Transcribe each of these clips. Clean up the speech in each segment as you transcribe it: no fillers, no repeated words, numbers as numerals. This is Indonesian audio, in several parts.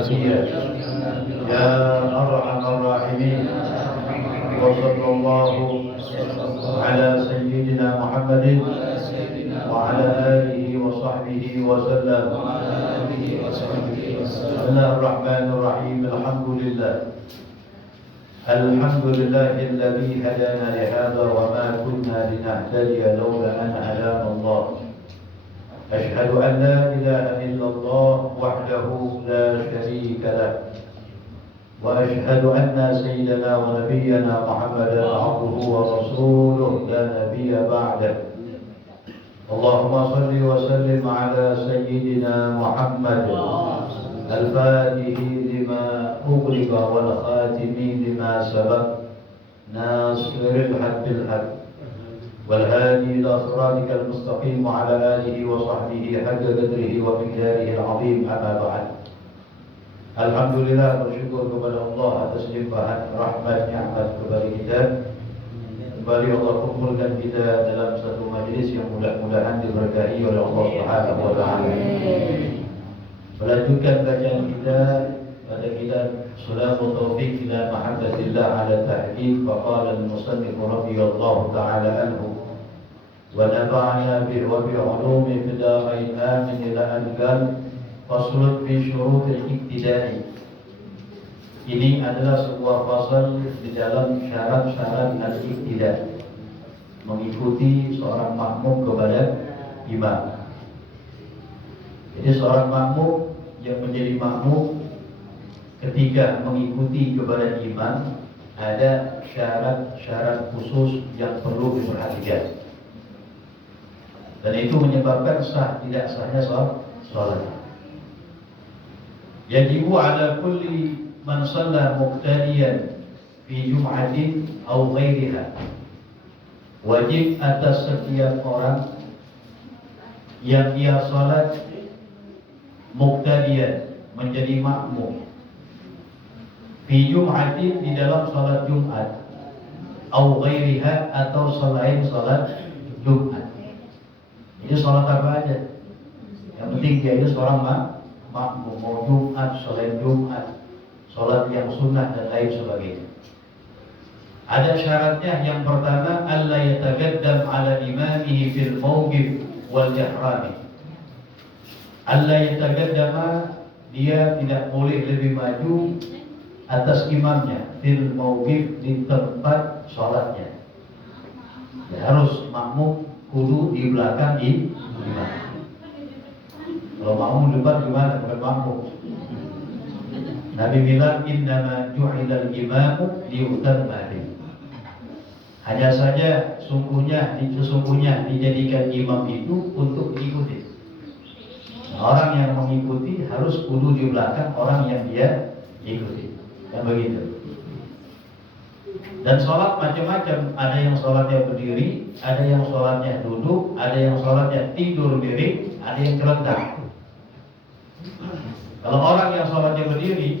عافية يا أرحم الراحمين. وصلى الله على سيدنا محمد وعلى آله وصحبه وسلم. بسم الله الرحمن الرحيم. الحمد لله الذي هدانا لهذا وما كنا لنهتدي لولا أن هدانا الله. أشهد أن لا إله إلا الله وحده لا شريك له، وأشهد أن سيدنا ونبينا محمدا عبده ورسوله لا نبي بعده. اللهم صل وسلم على سيدنا محمد الفاتح لما أغلق والخاتم لما سبق ناصر الحق بالحق والهادي إلى صراطك المستقيم وعلى آله وصحبه حق قدره ومقداره العظيم. أما بعد. Alhamdulillah, bersyukur kepada Allah atas limpahan rahmat nikmat kepada kita. Kembali Allah kumpulkan kita dalam satu majlis yang mudah-mudahan diberkahi oleh Allah Subhanahu wa taala. Melanjutkan bacaan kita pada kitab Sulamut Taufiq ila Mahabbatillah ala Tahqiq. Faqala al-musannif radhiyallahu ta'ala anhu wa nafa'ana bihi wa bi 'ulumi fid darain amin ila an-qal. Faslun fi syurutil iktidai. Ini adalah sebuah fasal di dalam syarat-syarat al-iktidai, mengikuti seorang makmum kepada imam. Jadi seorang makmum yang menjadi makmum ketika mengikuti kepada imam ada syarat-syarat khusus yang perlu diperhatikan, dan itu menyebabkan sah tidak sahnya salat. Yajibu ala kulli man shalla muqtadiyan fi jum'atin aw ghairiha. Wajib atas setiap orang yang ia salat muqtadiyan, menjadi makmum, fi jum'atin, di dalam salat Jumat, aw ghairiha, atau selain salat Jumat. Ini salat apa aja, yang penting dia itu seorang makmum, mau Jumat, selain Jumat, sholat yang sunnah dan lain sebagainya. Ada syaratnya. Yang pertama, alla yatagaddam ala imamihi fil mawqif wal ihrami. Alla yatagaddama, dia tidak boleh lebih maju atas imamnya fil mawqif, di tempat sholatnya. Ya, harus makmum kudu di belakang imam. Kalau makmum depan gimana? Bukan makmum. Nabi bilang innama ju'ilal imamu liyutamma bihi. Hanya saja sesungguhnya dijadikan imam itu untuk diikuti. Orang yang mengikuti harus kudu di belakang orang yang dia ikuti. Dan begitu. Dan sholat macam-macam. Ada yang sholatnya berdiri, ada yang sholatnya duduk, ada yang sholatnya tidur miring, ada yang terlentang. Kalau orang yang sholatnya berdiri,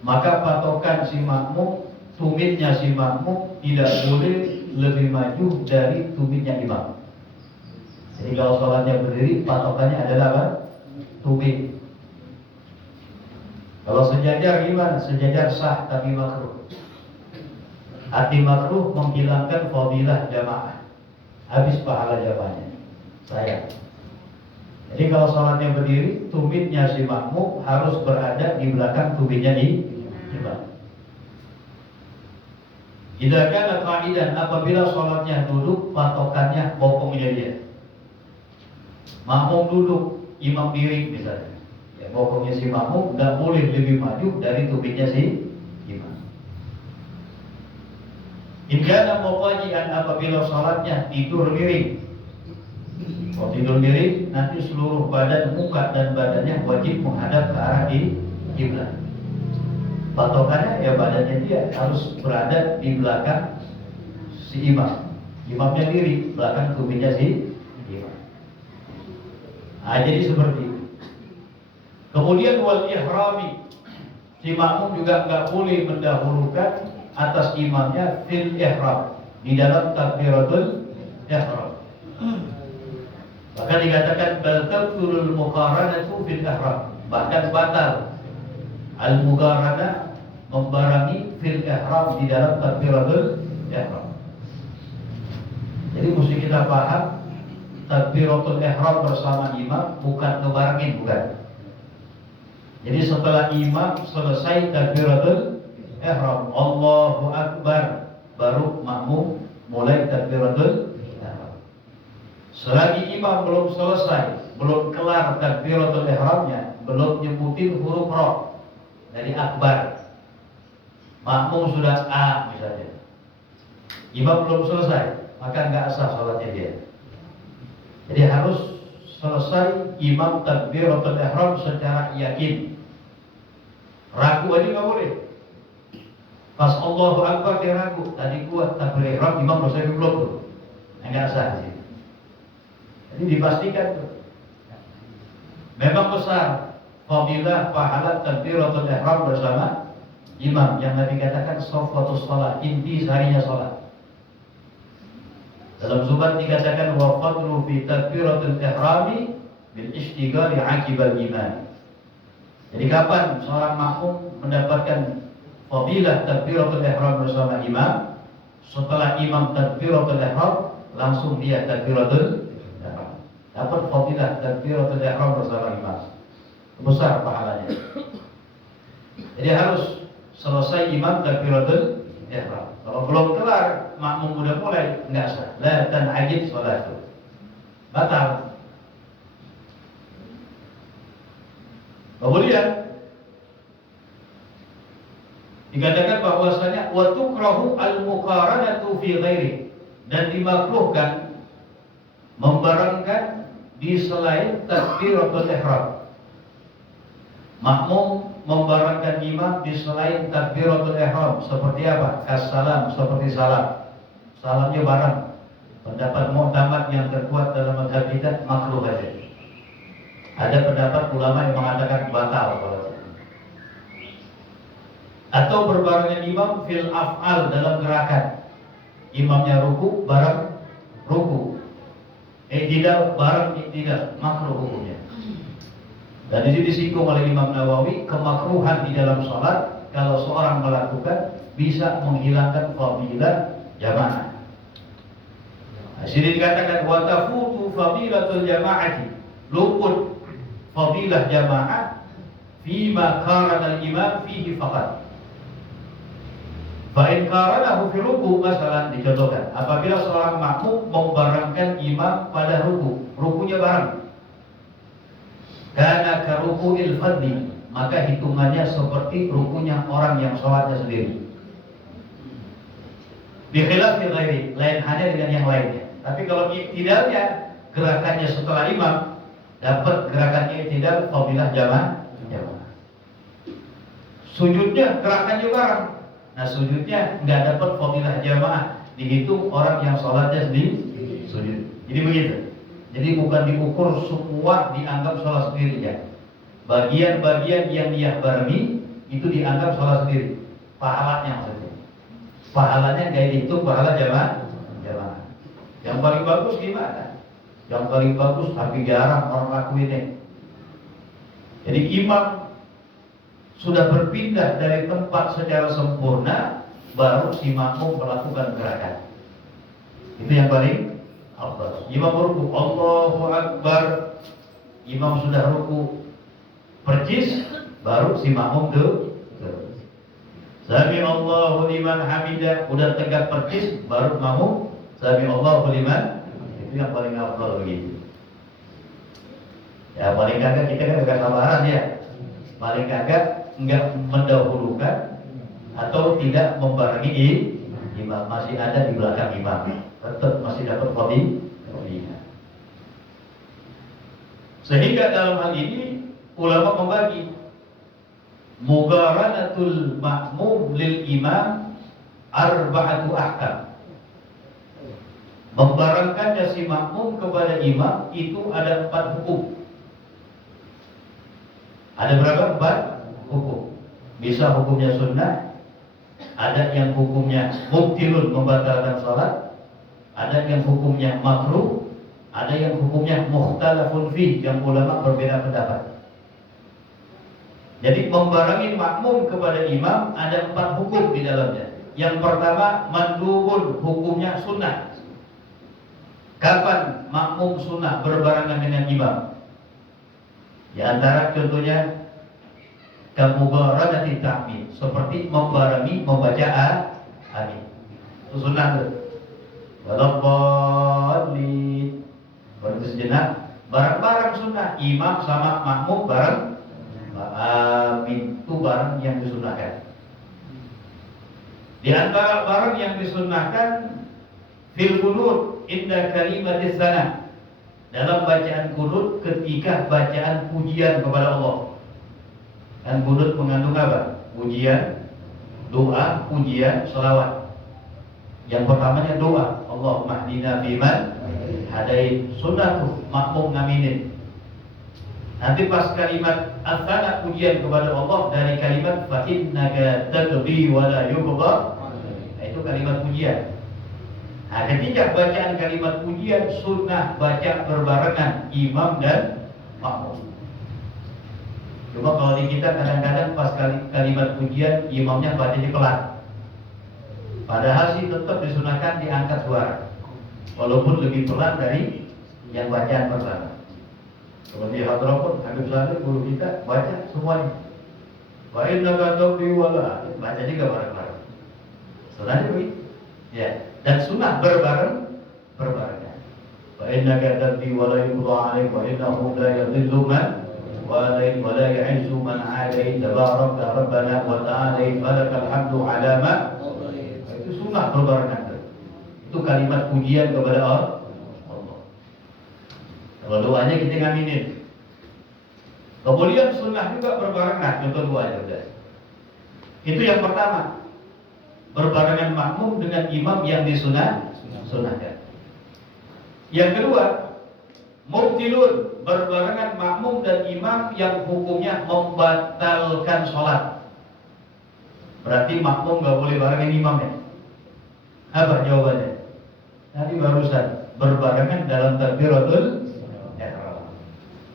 maka patokan si makmum, tumitnya si makmum tidak boleh lebih maju dari tumitnya imam. Jadi kalau sholatnya berdiri, patokannya adalah apa? Tumit. Kalau sejajar gimana? Sejajar sah tapi makruh. Arti makruh menghilangkan fadilah jamaah, habis pahala jamaahnya. Sayang. Jadi kalau sholatnya berdiri, tumitnya si makmum harus berada di belakang tumitnya imam. Jika kan qa'idan, apabila sholatnya duduk, patokannya bokongnya dia. Makmum duduk, imam diri misalnya. Ya, bokongnya si makmum tidak boleh lebih maju dari tumitnya si imam. Jika muqajian, apabila sholatnya tidur miring. Kalau tidur miring, nanti seluruh badan, muka dan badannya wajib menghadap ke arah kiblat. Patokannya ya badannya dia harus berada di belakang si imam. Imamnya diri, belakang tumitnya si imam. Nah, jadi seperti itu. Kemudian wal ihrami, si makmum juga nggak boleh mendahulukan atas imamnya fil ihram, di dalam takbiratul ihram. Maka dikatakan bal tabtulul muqaranatu fil ihram. bahkan batal al-mugharana, membarangi fil ihram, di dalam takbiratul ihram. Jadi mesti kita paham, takbiratul ihram bersama imam bukan ngebarengin, bukan. Jadi setelah imam selesai takbiratul ihram, Allahu Akbar, baru makmum mulai takbiratul ihram. Selagi imam belum selesai, belum kelar takbiratul ihramnya, belum nyebutin huruf ra dari akbar, makmum sudah A misalnya, imam belum selesai, maka nggak sah salatnya dia. Jadi harus selesai imam takbiratul ihram secara yakin. Ragu aja nggak boleh. Pas Allahu Akbar dia ragu, tadi kuat takbir ihram, imam selesai belum tuh, nggak sah sih. Jadi dipastikan tuh. Memang besar fadilah pahala takbiratul ihram bersama imam, yang Nabi katakan safwatus shalah, inti seharinya salat. Dalam Zubat dikatakan wa fadlu fi takbiratul ihrami bil ishtighali aqibal iman. Jadi kapan seorang makmum mendapatkan fadilah takbiratul ihram bersama imam? Setelah imam takbiratul ihram, langsung dia takbiratul ihram. Dapat fadilah takbiratul ihram bersama imam. Besar pahalanya. Jadi harus selesai imam takbiratul ihram. Kalau belum kelar, makmum udah mulai, enggak sah. La tan'ajid salatu, batal. Kemudian dikatakan bahwasanya wa tukrahu al-muqaranatu fi ghairi, dan dimakruhkan membarengkan di selain takbiratul ihram. Makmum membarengkan imam di selain takbiratul ihram seperti apa? As-salam, seperti salam. Salamnya bareng. Pendapat mu'tamad yang terkuat dalam mazhab kita makruh aja. Ada pendapat ulama yang mengatakan batal kalau atau berbarengan imam fil af'al, dalam gerakan. Imamnya ruku bareng ruku, i'tidal bareng i'tidal, makruh hukumnya. Dan di sini disinggung oleh Imam Nawawi, kemakruhan di dalam sholat kalau seorang melakukan bisa menghilangkan fadilah jamaah. Di sini dikatakan wa tafutu fadilatul jamaati, luput fadilah jamaah fima qarana al-imam fihi faqat. Fa in qaranahu fi ruku, masalan dicontohkan, apabila seorang makmum membarengkan imam pada ruku, rukunya bareng, karena karukuil fadli, maka hitungannya seperti rukunya orang yang sholatnya sendiri. Bikhilaf fi ghairi, lain hanya dengan yang lainnya. Tapi kalau i'tidalnya, gerakannya setelah imam, dapat gerakan i'tidal fadilah jamaah. Sujudnya gerakannya bareng. Nah sujudnya nggak dapat fadilah jamaah, dihitung orang yang sholatnya sendiri sujud. Jadi begitu. Jadi bukan diukur semua dianggap sholat sendiri ya. Bagian-bagian yang dia barengi itu dianggap sholat sendiri. Pahalanya maksudnya. Pahalanya nggak dihitung pahala jamaah. Yang paling bagus gimana? Yang paling bagus tapi jarang orang lakuin. Jadi imam sudah berpindah dari tempat secara sempurna, baru si makmum melakukan gerakan. Itu yang paling afdal. Imam ruku, Allahu Akbar, imam sudah ruku percis, baru si makmum ke Sami Allahu liman hamidah, udah tegak percis, baru makmum Sami Allahu liman. Itu yang paling afdal begitu. Ya paling kagak kita kan agak sabaran ya. Paling kagak enggak mendahulukan atau tidak membarengi imam, masih ada di belakang imam, tetap masih dapat fadilah. Sehingga dalam hal ini ulama membagi mugharanatul ma'mum lil imam arba'atu ahkam. Membarengkannya si makmum kepada imam itu ada 4 hukum. Ada berapa? 4 hukum. Bisa hukumnya sunnah, ada yang hukumnya mubtilun, membatalkan salat, ada yang hukumnya makruh, ada yang hukumnya mukhtalafun fi, yang ulama berbeda pendapat. Jadi membarengi makmum kepada imam ada 4 hukum di dalamnya. Yang pertama, mandubun, hukumnya sunnah. Kapan makmum sunnah berbarengan dengan imam? Di antara contohnya kamubaradati ta'min, seperti membarengi membaca amin. Itu sunnah tuh. Walaupun berhenti sejenak, bareng-bareng sunnah. Imam sama makmum bareng. Amin itu barang yang disunahkan. Di antara barang yang disunahkan fil qunut inda kalimatis sana, dalam bacaan qunut ketika bacaan pujian kepada Allah. Dan qunut mengandung apa? Pujian, doa, pujian, selawat. Yang pertamanya doa, Allahumma hdina fiman hadait, sunnah tuh makmum ngaminin. Nanti pas kalimat as-sana, pujian kepada Allah, dari kalimat fa innaka taqdi wa la yuqda, itu kalimat pujian. Nah, ketika bacaan kalimat pujian sunnah baca berbarengan imam dan makmum. Cuma kalau di kita kadang-kadang pas kalimat pujian imamnya bacanya pelan. Padahal sih tetap disunahkan diangkat suara, walaupun lebih pelan dari yang bacaan pertama. Seperti hadrah pun Habib Saleh guru kita baca semuanya. Wa innaka taqdi wala, baca juga bareng-bareng. Sunnahnya begitu. Ya, dan sunnah berbarengan. Wa innaka taqdi wala yuqda 'alaik wa innahu la yadhillu man walait wa la ya'izzu man 'alait tabarakta rabbana wa ta'ala falakal hamdu 'ala ma. Itu sunnah berbarengan. Itu kalimat pujian kepada Allah. Kalau doanya kita ngaminin. Kemudian sunnah juga berbarengan. Contoh doanya udah. Itu yang pertama. Berbarengan makmum dengan imam yang disunahkan. Yang kedua, mubtilun, berbarengan makmum dan imam yang hukumnya membatalkan sholat. Berarti makmum gak boleh barengan imamnya. Apa jawabannya? Tadi barusan berbarengan dalam takbiratul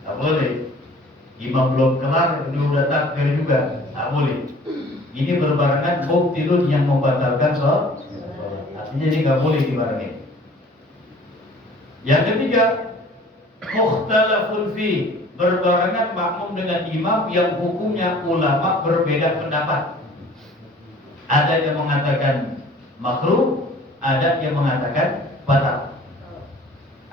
tak boleh. Imam belum kelar, dia udah takbir juga, tak boleh. Ini berbarengan mubtilun yang membatalkan sholat. Artinya ini nggak boleh dibarengin. Yang ketiga, mukhtalafun fi, berbarengan makmum dengan imam yang hukumnya ulama berbeda pendapat. Ada yang mengatakan makruh, ada yang mengatakan batal.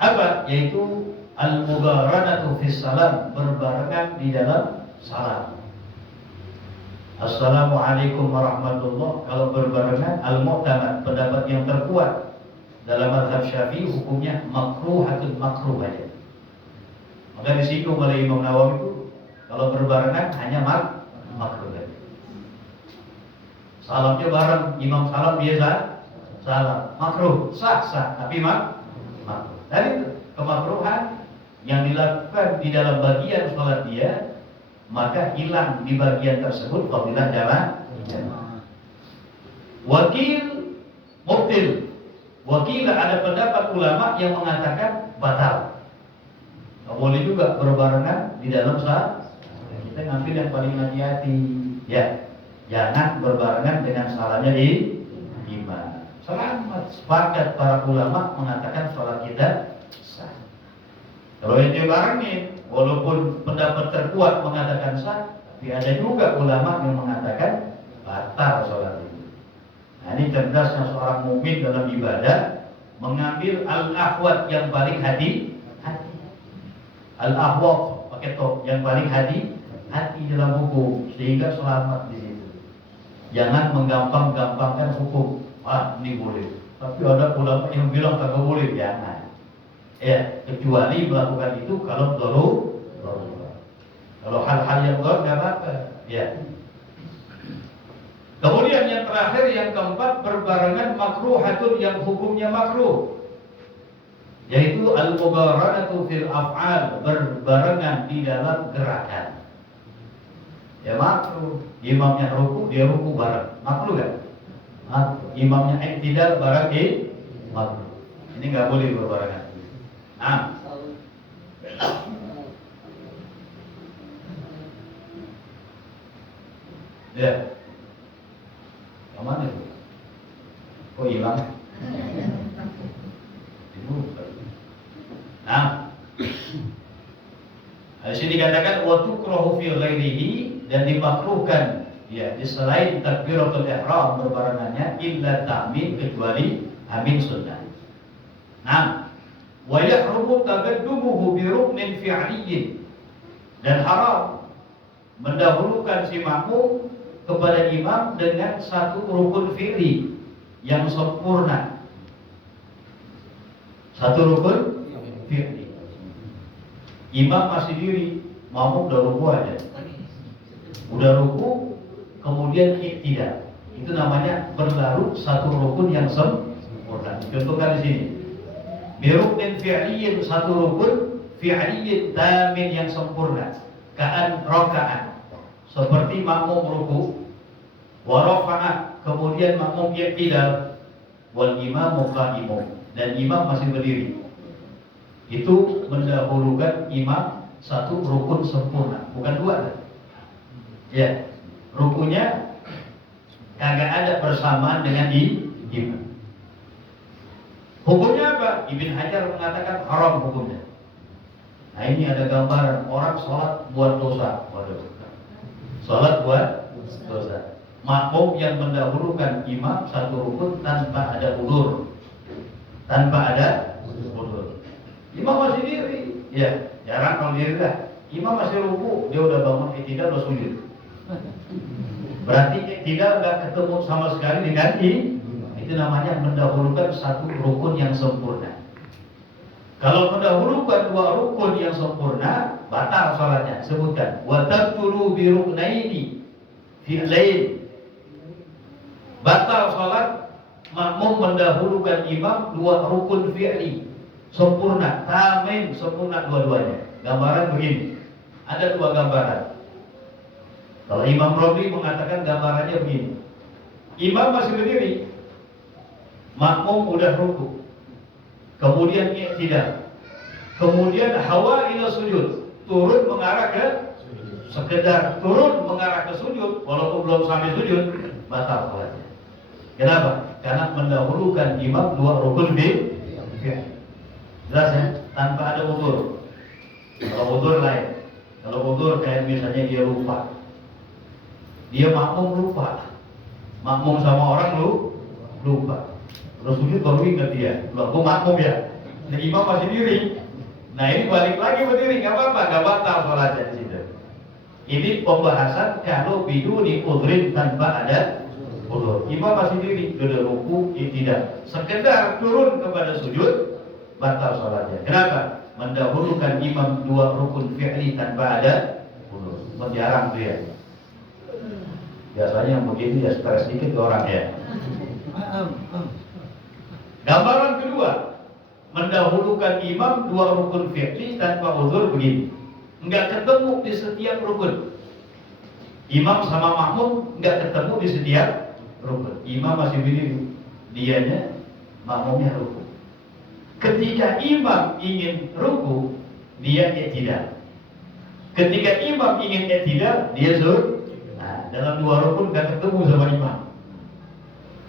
Apa? Yaitu al-mugharanatu fis salam, berbarengan di dalam salam. Assalamualaikum warahmatullah, kalau berbarengan al-mu'tamad, pendapat yang terkuat dalam mazhab Syafi'i hukumnya makruh atau makruh aja. Maka disinggung oleh Imam Nawawi itu kalau berbarengan hanya makruh aja. Salamnya bareng, imam salam biasa salam, makruh, sah tapi makruh. Dari itu kemakruhan yang dilakukan di dalam bagian sholat dia, maka hilang di bagian tersebut fadilah jamaah. Wakil mubtil. Wakil ada pendapat ulama yang mengatakan batal. Boleh juga berbarengan di dalam salat. Kita ngambil yang paling hati-hati, ya. Jangan berbarengan dengan salatnya di imam. Selamat sepakat para ulama mengatakan sholat kita sah. Kalau yang dibarengin, walaupun pendapat terkuat mengatakan sah, tapi ada juga ulama yang mengatakan batal sholat itu. Nah, ini cerdasnya seorang mukmin dalam ibadah, mengambil al-ahwat yang paling hati. Al-ahwat pakai top yang paling hati dalam hukum, sehingga selamat di situ. Jangan menggampang-gampangkan hukum. Ini boleh. Tapi ada ulama yang bilang kagak boleh, jangan. Ya, kecuali melakukan itu kalau darurat. Kalau hal-hal yang darurat nggak apa-apa. Ya. Kemudian yang terakhir, yang keempat, berbarengan makruhatun yang hukumnya makruh, yaitu al-mugharanatu fil af'al, berbarengan di dalam gerakan. Ya makruh. Imamnya ruku, dia ruku bareng. Makruh kan? Imamnya iktidal bareng makruh. Ini nggak boleh berbarengan. Nah, Ya. Yang mana itu? Kok hilang? Nah, di sini dikatakan wa tukrahu fi ghairihi, dan dimakruhkan ya di selain takbiratul ihram berbarengannya illa ta'min, kecuali amin sunnah. Nah, wa yahrumu taqaddumuhu bi ruknin fi'liyyin, dan haram mendahulukan si makmum kepada imam dengan satu rukun fi'li yang sempurna. Satu rukun fi'li. Imam masih diri, makmum udah ruku aja. Udah ruku, kemudian tidak. Itu namanya berlalu satu rukun yang sempurna. Contohkan di sini. Biruknin fi'liyin, satu rukun fi'liyin tamin yang sempurna. Ka'an roka'an, seperti makmum ruku, wa rafa'ah, kemudian makmum i'tidal, wal imamu qa'imun, dan imam masih berdiri. Itu mendahulukan imam satu rukun sempurna, bukan dua. Ya, rukunya kagak ada bersamaan dengan imam. Hukumnya apa? Ibn Hajar mengatakan haram hukumnya. Nah, ini ada gambaran orang sholat buat dosa. Waduh. Sholat buat dosa. Makmum yang mendahulukan imam satu rukun tanpa ada udzur. Tanpa ada udzur. Imam masih diri. Ya, jarang kalau diri lah. Imam masih ruku, dia udah bangun i'tidal, udah sujud. Berarti i'tidal enggak ketemu sama sekali dengan itu namanya mendahulukan satu rukun yang sempurna. Kalau mendahulukan dua rukun yang sempurna, batal salatnya. Sebutkan wa tabtulu bi ruknaini fi'lain. Batal salat makmum mendahulukan imam dua rukun fi'li sempurna, tamim sempurna dua-duanya. Gambaran begini. Ada dua gambaran. Kalau Imam Romli mengatakan gambarannya begini. Imam masih berdiri, makmum udah ruku, kemudian i'tidal, kemudian hawa ila sujud, turun mengarah ke sekedar turun mengarah ke sujud, walaupun belum sampai sujud, batal salatnya. Kenapa? Karena mendahulukan imam dua rukun fi'li. Jelas ya? Tanpa ada udzur. Kalau udzur lain. Kalau udzur kayak misalnya dia lupa, dia makmum lupa, makmum sama orang lupa. Terus sujud baru ingat dia, aku makmum ya. Nah, imam masih diri. Nah, ini balik lagi berdiri, nggak apa-apa, nggak batal sholatnya di situ. Ini pembahasan kalau biduni udhrin, tanpa ada udzur. Imam masih diri, sudah ruku, tidak. Sekedar turun kepada sujud, batal sholatnya. Kenapa? Mendahulukan imam dua rukun fi'li tanpa ada udzur. Jarang tuh ya. Biasanya yang begini ya stres dikit orang ya. Gambaran kedua, mendahulukan imam dua rukun fi'li tanpa udzur begini. Enggak ketemu di setiap rukun. Imam sama makmum enggak ketemu di setiap rukun. Imam masih berdiri, dianya makmumnya ruku. Ketika imam ingin ruku, dia i'tidal. Ketika imam ingin i'tidal, dia sujud. Nah, dalam dua rukun enggak ketemu sama imam.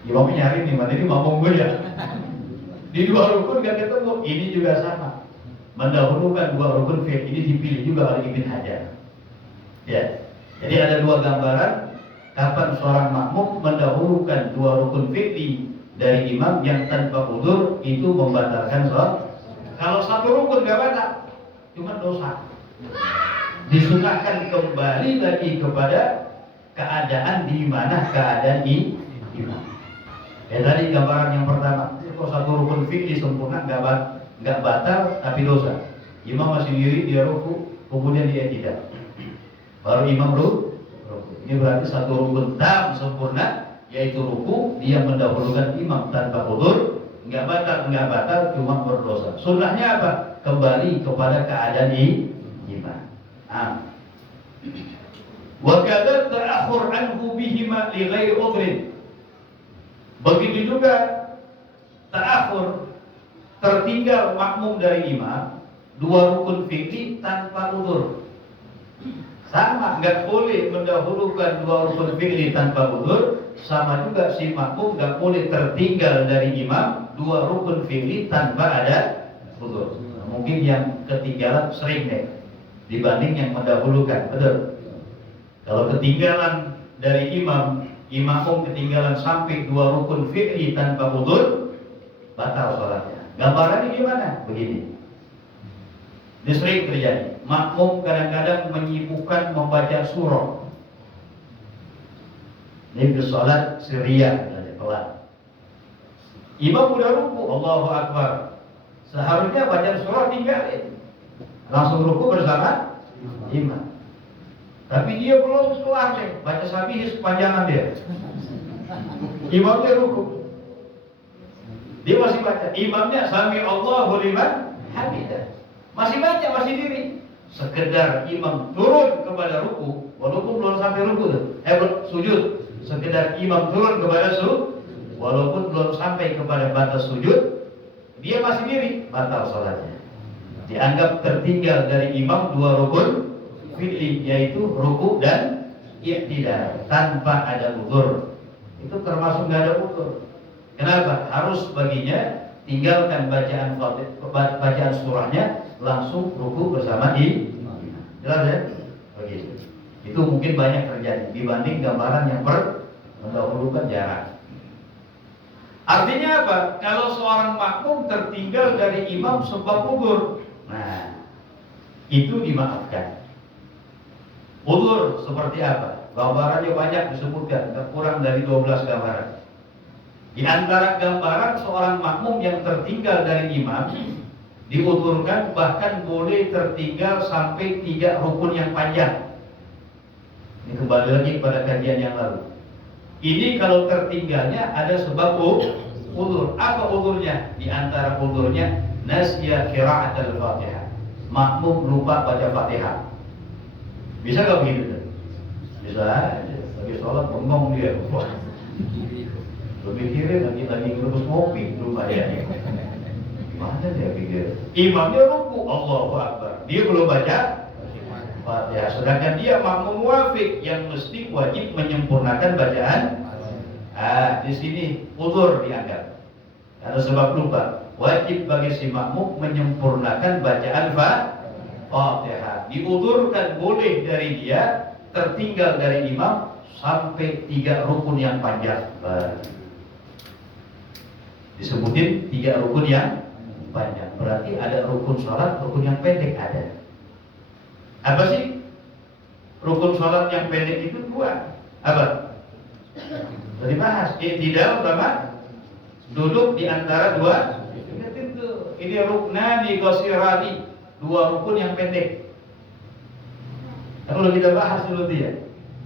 Imamnya nyari nih, mana ini makmum gue ya. Di dua rukun gak ketemu. Ini juga sama. Mendahulukan dua rukun fi'li ini dipilih juga oleh Ibn Hajar. Ya. Jadi ada dua gambaran kapan seorang makmum mendahulukan dua rukun fi'li dari imam yang tanpa udzur, itu membatalkan sholat. Kalau satu rukun gak batal, cuma dosa. Disunahkan kembali lagi kepada keadaan di mana keadaan imam. Ya, tadi gambaran yang pertama, kalau satu rukun fi'li sempurna nggak batal tapi dosa. Imam masih diri, dia ruku, kemudian dia tidak. Baru imam ruku. Ini berarti satu rukun tam sempurna, yaitu ruku, dia mendahulukan imam tanpa udzur, nggak batal, cuma berdosa. Sunnahnya apa? Kembali kepada keadaan imam. Wa kadza ta'akhur anhu bihima li ghairi udhrin. Begitu juga ta'akhur, tertinggal makmum dari imam dua rukun fiqih tanpa udzur. Sama, nggak boleh mendahulukan dua rukun fi'li tanpa udzur. Sama juga si makmum nggak boleh tertinggal dari imam dua rukun fi'li tanpa ada udzur. Nah, mungkin yang ketinggalan sering deh dibanding yang mendahulukan, betul. Kalau ketinggalan dari imam, imam ketinggalan sampai dua rukun fi'li tanpa udzur, batal sholatnya. Gambarannya gimana? Begini. Ini sering terjadi. Makmum kadang-kadang menyibukkan membaca surah. Ini di sholat siriah, pelan. Imam udah ruku, Allahu Akbar. Seharusnya baca surah tinggalin, langsung ruku bersama imam. Tapi dia belum kelar nih, baca sabih sepanjangan dia. Imamnya ruku, dia masih baca. Imamnya sami Allahu liman hamidah, masih baca, masih diri. Sekedar imam turun kepada ruku, walaupun belum sampai ruku, sujud. Sekedar imam turun kepada sujud, walaupun belum sampai kepada batas sujud, dia masih diri, batal sholatnya. Dianggap tertinggal dari imam dua rukun fi'li, yaitu ruku dan i'tidal tanpa ada udzur. Itu termasuk nggak ada udzur. Kenapa? Harus baginya tinggalkan bacaan surahnya, langsung ruku bersama imam. Jelas ya? Begitu. Itu mungkin banyak terjadi dibanding gambaran yang mendahulukan jarang. Artinya apa? Kalau seorang makmum tertinggal dari imam sebab udzur, nah itu dimaafkan. Udzur seperti apa? Gambarannya banyak disebutkan, kurang dari 12 gambaran. Di antara gambaran seorang makmum yang tertinggal dari imam diudzurkan, bahkan boleh tertinggal sampai 3 rukun yang panjang. Ini kembali lagi pada kajian yang lalu. Ini kalau tertinggalnya ada sebab udzur. Apa udzurnya? Di antara udzurnya nasya qira'at al-Fatihah. Makmum lupa baca Fatihah. Bisa gak begitu? Bisa aja. Lagi sholat bengong dia. Wah. Lebih kiri lagi ngerebus kopi lupa ya. Gimana dia pikir? Imamnya ruku, Allahu Akbar. Dia belum baca Fatihah. Sedangkan dia makmum muwafiq yang mesti wajib menyempurnakan bacaan. Di sini udzur dianggap. Karena sebab lupa. Wajib bagi si makmum menyempurnakan bacaan Fatihah. Diudzurkan boleh dari dia tertinggal dari imam sampai 3 rukun yang panjang. Disebutin 3 rukun yang panjang. Berarti ada rukun sholat, rukun yang pendek ada. Apa sih rukun sholat yang pendek itu? 2. Apa? Sudah dibahas. I'tidal sama duduk di antara 2. Ini ruknani qasirani, 2 rukun yang pendek. Kalau kita bahas dulu dia.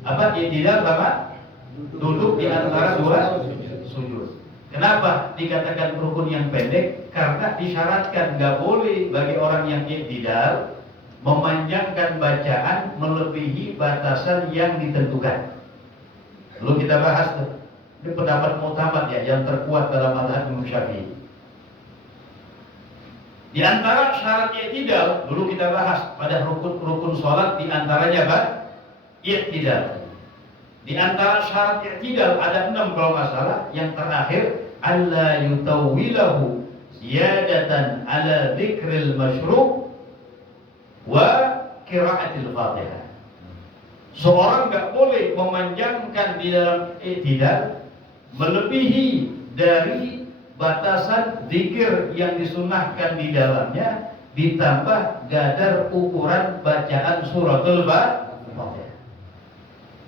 Apa? I'tidal sama duduk di antara 2 sujud. Kenapa dikatakan rukun yang pendek? Karena disyaratkan nggak boleh bagi orang yang i'tidal memanjangkan bacaan melebihi batasan yang ditentukan. Lalu kita bahas tuh. Ini pendapat mu'tamad ya, yang terkuat dalam mazhab Imam Syafi'i. Di antara syarat i'tidal, dulu kita bahas pada rukun sholat, di antaranya apa? I'tidal. Di antara syarat i'tidal ada 6 kalau nggak salah. Yang terakhir, alla yutawwilahu ziyadatan ala dzikril masyru' wa qira'atil Fatihah. Seorang nggak boleh memanjangkan di dalam i'tidal melebihi dari batasan zikir yang disunahkan di dalamnya, ditambah kadar ukuran bacaan suratul Fatihah.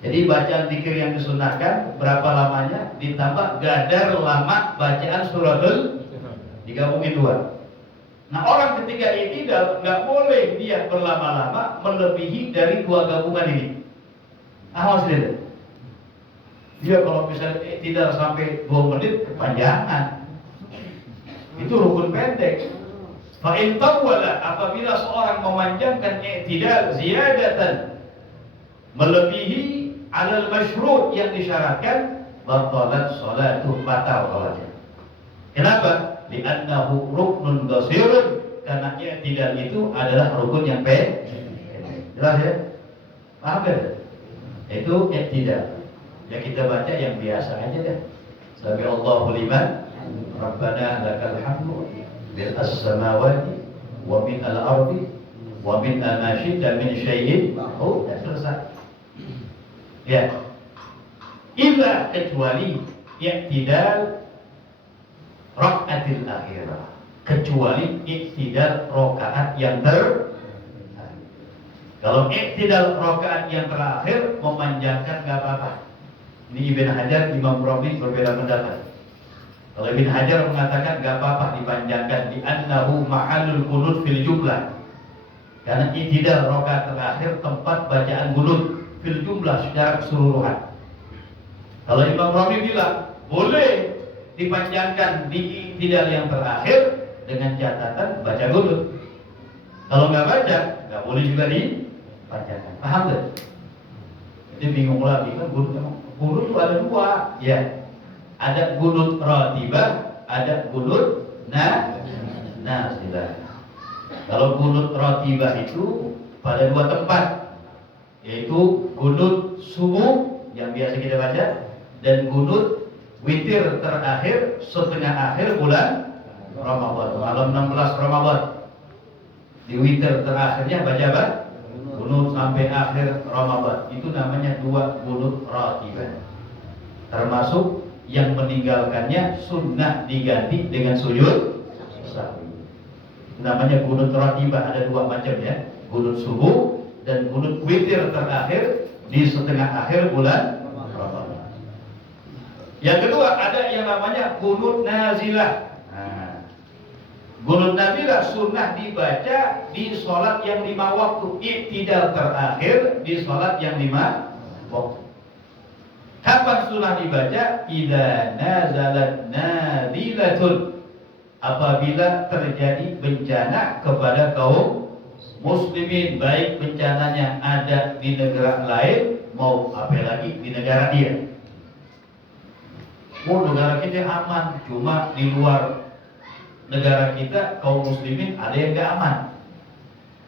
Jadi bacaan zikir yang disunahkan berapa lamanya, ditambah kadar lama bacaan suratul, digabungin 2. Nah, orang ketika i'tidal nggak boleh dia berlama-lama melebihi dari 2 gabungan ini. Awas lihat. Dia kalau misalnya i'tidal sampai 2 menit kepanjangan. Itu rukun pendek. Fa in tawwala, apabila seorang memanjangkan i'tidal ziyadatan melebihi alal masyru' yang disyaratkan, batalat sholatuh, batal sholatnya. Kenapa? Li'annahu ruknun qasirun, karena i'tidal itu adalah rukun yang pendek. Jelas ya? Paham kan? Itu i'tidal. Ya kita baca yang biasa aja deh. Sami Allahu liman Rabbana lakal hamdu bil as-samawati wa min al-ardi wa min ma syi'ta min syai'in. Oh, sudah selesai. Ya. Illa kecuali i'tidal rakaatil akhirah. Kecuali i'tidal rakaat yang kalau i'tidal rakaat yang terakhir memanjangkan enggak apa-apa. Ini Ibn Hajar, Imam Rabi berbeda pendapat. Kalau Ibn Hajar mengatakan enggak apa-apa dipanjangkan di annahu mahallul qunut fil jumlah. Karena i'tidal rakaat terakhir tempat bacaan qunut fil jumlah secara keseluruhan. Kalau Imam Rabi bilang boleh dipanjangkan di i'tidal yang terakhir dengan catatan baca qunut. Kalau nggak baca, nggak boleh juga dipanjangkan. Paham nggak? Jadi bingung lagi kan qunut itu ada dua, ya. Ada qunut ratibah, ada qunut nazilah. Kalau qunut ratibah itu pada dua tempat, yaitu qunut subuh yang biasa kita baca dan qunut witir terakhir setengah akhir bulan Ramadan, malam 16 Ramadan. Di witir terakhirnya baca apa? Qunut sampai akhir Ramadan. Itu namanya dua qunut ratibah. Termasuk yang meninggalkannya sunnah diganti dengan sujud sahwi. Namanya qunut ratibah, ada dua macam ya. Qunut subuh dan qunut witir terakhir di setengah akhir bulan Ramadan. Yang kedua ada yang namanya qunut nazilah. Qunut nazilah sunnah dibaca di sholat yang 5 waktu. I'tidal terakhir di sholat yang 5 waktu. Kapan sunnah dibaca? Idza nazalat nazilatun, apabila terjadi bencana kepada kaum muslimin, baik bencananya ada di negara lain mau apalagi di negara dia. Negara kita aman, cuma di luar negara kita kaum muslimin ada yang gak aman,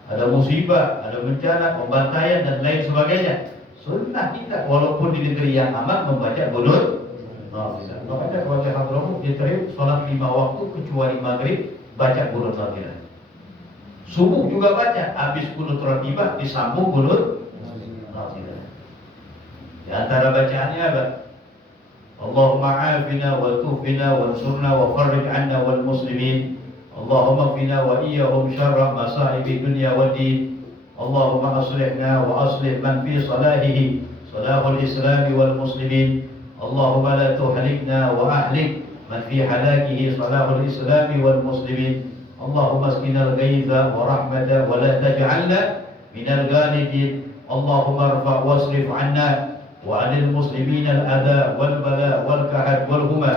ada musibah, ada bencana, pembantaian dan lain sebagainya. Sunnah kita walaupun di negeri yang aman membaca qunut. Makanya kalau saya Hadramaut diterima sholat 5 waktu kecuali maghrib baca qunut nazilah. Subuh juga baca, habis qunut ratibah disambung qunut nazilah. Di antara bacaannya apa? Allahumma afina wa tufina wa ansurna wa farrij anna wal muslimin. Allahumma qina wa iyyahum syarra masaibi dunya wa din. Allahumma aslihna wa aslih man fi salahihi salahul islam wal muslimin. Allahumma la tuhlikna wa ahlik man fi halakihi salahul islam wal muslimin. Allahumma asqina al-ghaytha wa rahmata wa la taj'alna minal ghalibin. Allahumma arfa' wasrif 'anna وعن المسلمين الأذى والبلاء والكحد والهمى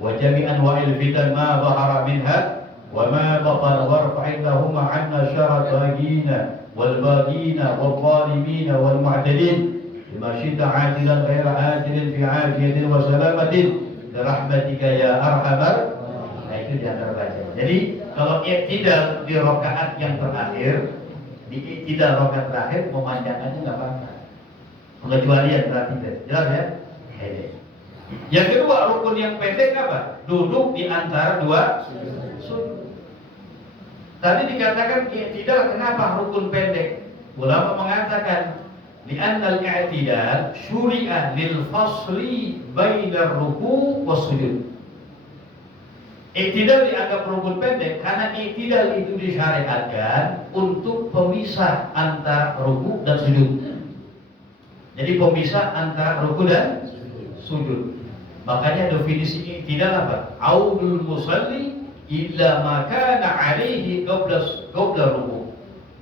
وجميع أنواع الفتن ما ظهر منها وما بطن وارفع اللهم عنا شر الطاغين والباغين والظالمين والمعتدين بما شئت عاجلا غير عاجل في عافية وسلامة برحمتك يا أرحم. Nah itu yang terbaca. Jadi kalau i'tidal di rakaat yang terakhir, di i'tidal rakaat terakhir memanjangkannya nggak apa-apa. Pengecualian berarti jelas ya. Yang kedua rukun yang pendek apa? Duduk di antara dua sujud. Tadi dikatakan i'tidal, kenapa rukun pendek? Ulama mengatakan li'anna al-i'tidal syuri'a lil fasli bainar ruku' was sujud. I'tidal dianggap rukun pendek karena i'tidal itu disyariatkan untuk pemisah antara ruku' dan sujud. Jadi pemisah antara ruku dan sujud. Makanya definisi i'tidal apa? Audul musalli illa ma kana alaihi qabla ruku.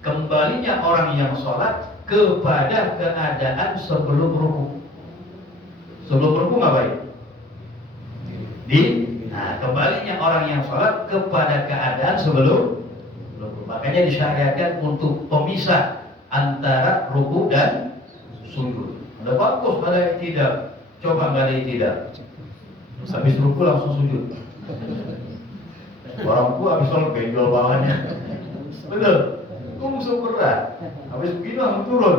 Kembalinya orang yang sholat kepada keadaan sebelum ruku. Sebelum ruku ngapain? Kembalinya orang yang sholat kepada keadaan sebelum ruku. Makanya disyariatkan untuk pemisah antara ruku dan sujud. Udah bagus pada i'tidal. Coba nggak ada i'tidal, habis ruku langsung sujud. Orang tua habis sholat benjol bawahnya. Betul. Itu musuh berat. Habis begini langsung turun.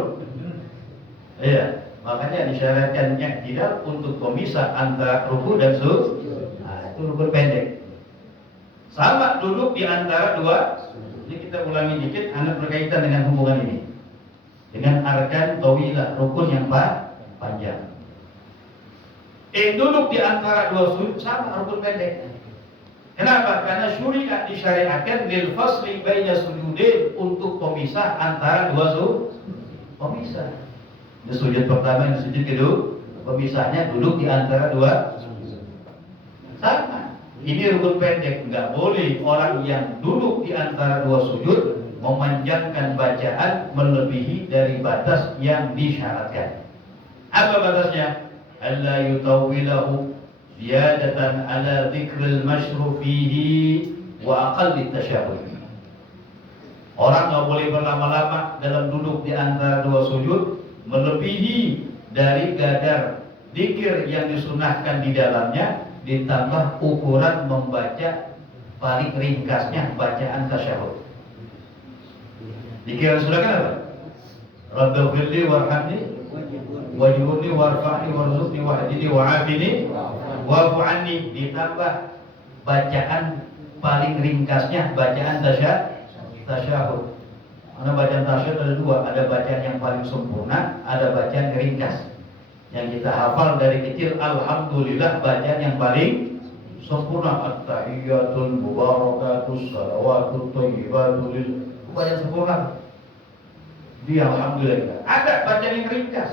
Iya, makanya disyaratkan i'tidal untuk pemisah antara ruku dan sujud. Nah, itu rukun pendek. Sama duduk di antara dua. Ini kita ulangi dikit, anak berkaitan dengan hubungan ini. Dengan arkan tawilah, rukun yang panjang. Duduk di antara dua sujud sama rukun pendek. Kenapa? Karena syariat disyariatkan lil fasli baina sujudain, untuk pemisah antara dua sujud. Pemisah. Di sujud pertama dan sujud kedua, pemisahnya duduk di antara dua. Sama. Ini rukun pendek. Enggak boleh orang yang duduk di antara dua sujud memanjangkan bacaan melebihi dari batas yang disyaratkan. Apa batasnya? Alla yutawwilahu ziyadatan ala dzikril masyru fihi wa aqallit tasyahhud. Orang enggak boleh berlama-lama dalam duduk di antara dua sujud melebihi dari kadar zikir yang disunahkan di dalamnya, ditambah ukuran membaca paling ringkasnya bacaan tasyahud. Zikir yang disunahkan apa? Rabbighfirli warhamni wajhurni warfa'ni warzuqni wahdini wa'afini wa'fu anni, ditambah bacaan paling ringkasnya bacaan tasyahud. Karena bacaan tasyahud ada dua, ada bacaan yang paling sempurna, ada bacaan yang ringkas. Yang kita hafal dari kecil, alhamdulillah, bacaan yang paling sempurna. At-tahiyyatul mubarakatus salawatut thayyibatul lil, bacaan sempurna. Dia alhamdulillah. Ada bacaan yang ringkas,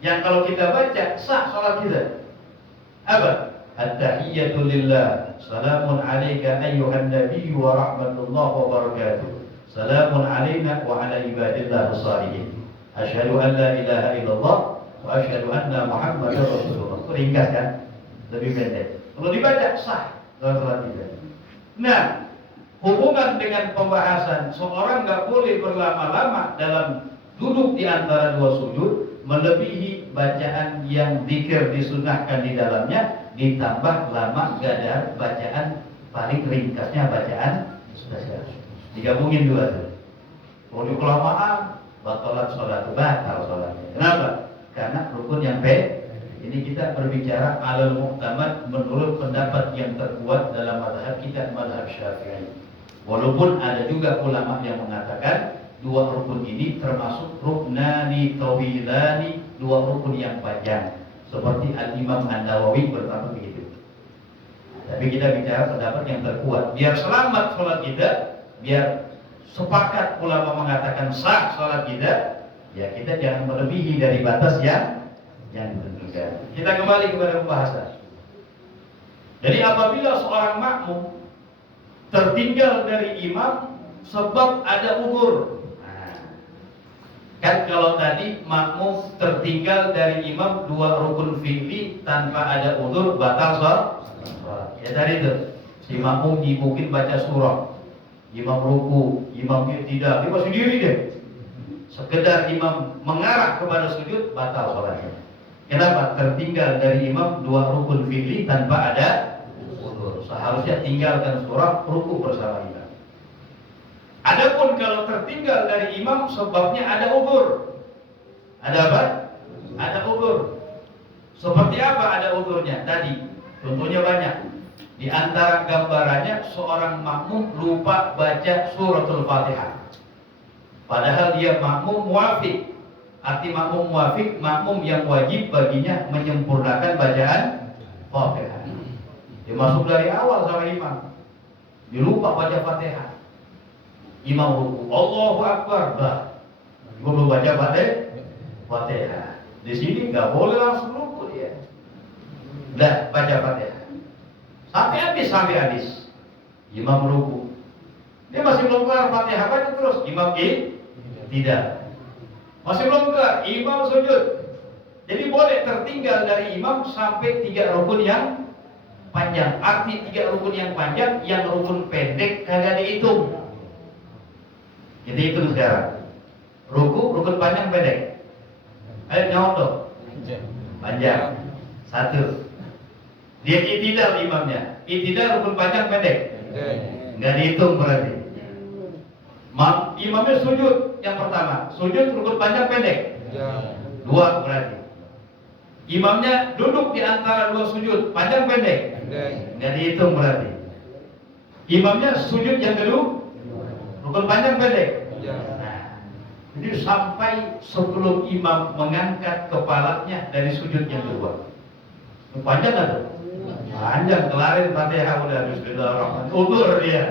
yang kalau kita baca sah salat kita. Apa? At-tahiyyatu lillah, salamun alayka ayyuhan nabiyyu wa rahmatullahi wa barakatuh. Salamun alayna wa ala ibadillah as-salihin. Asyhadu an la ilaha illallah wa asyhadu anna Muhammadar Rasulullah. Itu ringkas kan? Lebih pendek. Kalau dibaca sah salat kita. Nah, hubungan dengan pembahasan seorang nggak boleh berlama-lama dalam duduk di antara dua sujud melebihi bacaan yang zikir disunahkan di dalamnya, ditambah lama gadar bacaan paling ringkasnya bacaan tasyahud. Digabungin dua itu. Kalau kelamaan batalat sholat, batal sholatnya. Kenapa? Karena rukun yang ini kita berbicara alal mu'tamad menurut pendapat yang terkuat dalam mazhab kita, mazhab Syafi'i. Walaupun ada juga ulama yang mengatakan dua rukun ini termasuk ruknani tawilani, dua rukun yang panjang. Seperti Al-Imam An-Nawawi berkata begitu. Tapi kita bicara pendapat yang terkuat. Biar selamat sholat kita, biar sepakat ulama mengatakan sah sholat kita, ya kita jangan melebihi dari batas yang ditentukan. Kita kembali kepada pembahasan. Jadi apabila seorang makmum tertinggal dari imam sebab ada udzur, kan kalau tadi makmum tertinggal dari imam dua rukun fi'li tanpa ada udzur batal sholat. Ya tadi itu si makmum mungkin baca surah, imam ruku, imam tidak, dia masih diri deh. Sekedar imam mengarah kepada sujud, batal sholatnya. Kenapa? Tertinggal dari imam dua rukun fi'li tanpa ada udzur. Seharusnya tinggalkan surah, ruku bersama imam. Adapun kalau tertinggal dari imam sebabnya ada udzur. Ada apa? Ada udzur. Seperti apa ada udzurnya? Tadi contohnya banyak. Di antara gambarannya seorang makmum lupa baca suratul Fatihah. Padahal dia makmum muwafiq. Arti makmum muwafiq, makmum yang wajib baginya menyempurnakan bacaan Fatihah. Dia masuk dari awal sama imam. Dia lupa baca Fatihah. Imam ruku, Allahu Akbar, dah. Dia belum baca Fatihah. Di sini nggak boleh langsung ruku dia. Dah baca Fatihah. Sampai habis. Imam ruku. Dia masih belum kelar Fatihah, baca terus. Imam tidak. Masih belum kelar, imam sujud. Jadi boleh tertinggal dari imam sampai 3 rukun yang panjang. Arti 3 rukun yang panjang, yang rukun pendek kagak dihitung. Jadi hitung sekarang. Rukun panjang pendek. Ayo nyontoh. Panjang. 1. Dia i'tidal imamnya. I'tidal rukun panjang pendek. Enggak dihitung berarti. Imamnya sujud yang pertama. Sujud rukun panjang pendek. 2. Dua berarti. Imamnya duduk di antara dua sujud, panjang pendek? Nggak dihitung berarti. Imamnya sujud yang kedua, rukun panjang pendek? Nah, jadi sampai sebelum imam mengangkat kepalanya dari sujud yang kedua. Panjang nggak tuh? Panjang, kelarin Fatihah udah bismillahirrahmanirrahim. Udur dia.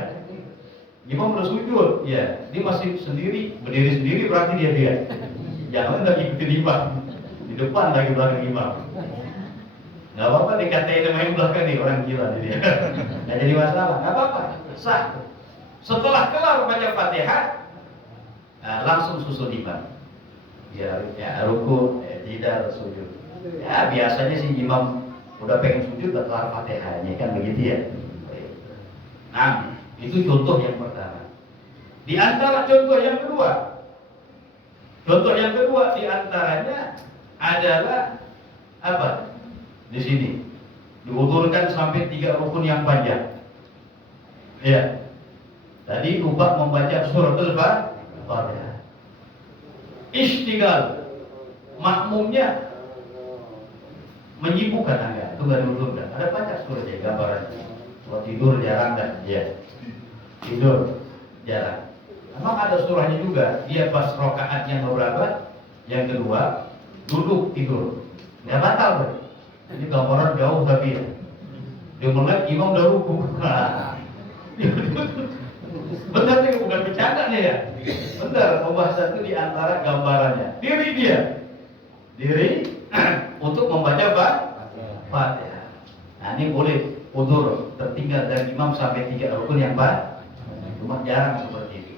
Imam udah sujud, ya. Dia masih sendiri, berdiri sendiri berarti dia. Jangan lagi ikutin imam. Di depan lagi belakang imam. Nggak apa-apa dikatain sama yang belakang nih, orang gila dia. Nggak jadi masalah, nggak apa-apa, sah. Setelah kelar baca Fatihah, langsung susul imam. Ya ruku, tidak sujud. Ya biasanya sih imam udah pengen sujud, udah kelar Fatihahnya kan begitu ya. Nah, itu contoh yang pertama. Di antara contoh yang kedua, di antaranya adalah apa? Di sini diuturkan sampai 3 rukun yang panjang. Ya. Tadi lupa membaca surat Al-Fatihah. Istighal, makmumnya menyibukkan agak, itu nggak diuturkan. Ada banyak suratnya gambaran. Kalau tidur jarang kan? Ya. Tidur jarang. Memang ada surahnya juga. Dia pas rakaat yang berapa? Yang kedua, duduk tidur. Nggak batal kan? Ini gambaran jauh tapi ya. Dia mulai imam udah ruku. Benar nih, bukan bercanda nih ya. Benar, pembahasan itu diantara gambarannya. Diri untuk membaca Fatihah. Nah ini boleh udur tertinggal dari imam sampai 3 rukun yang cuma jarang seperti ini.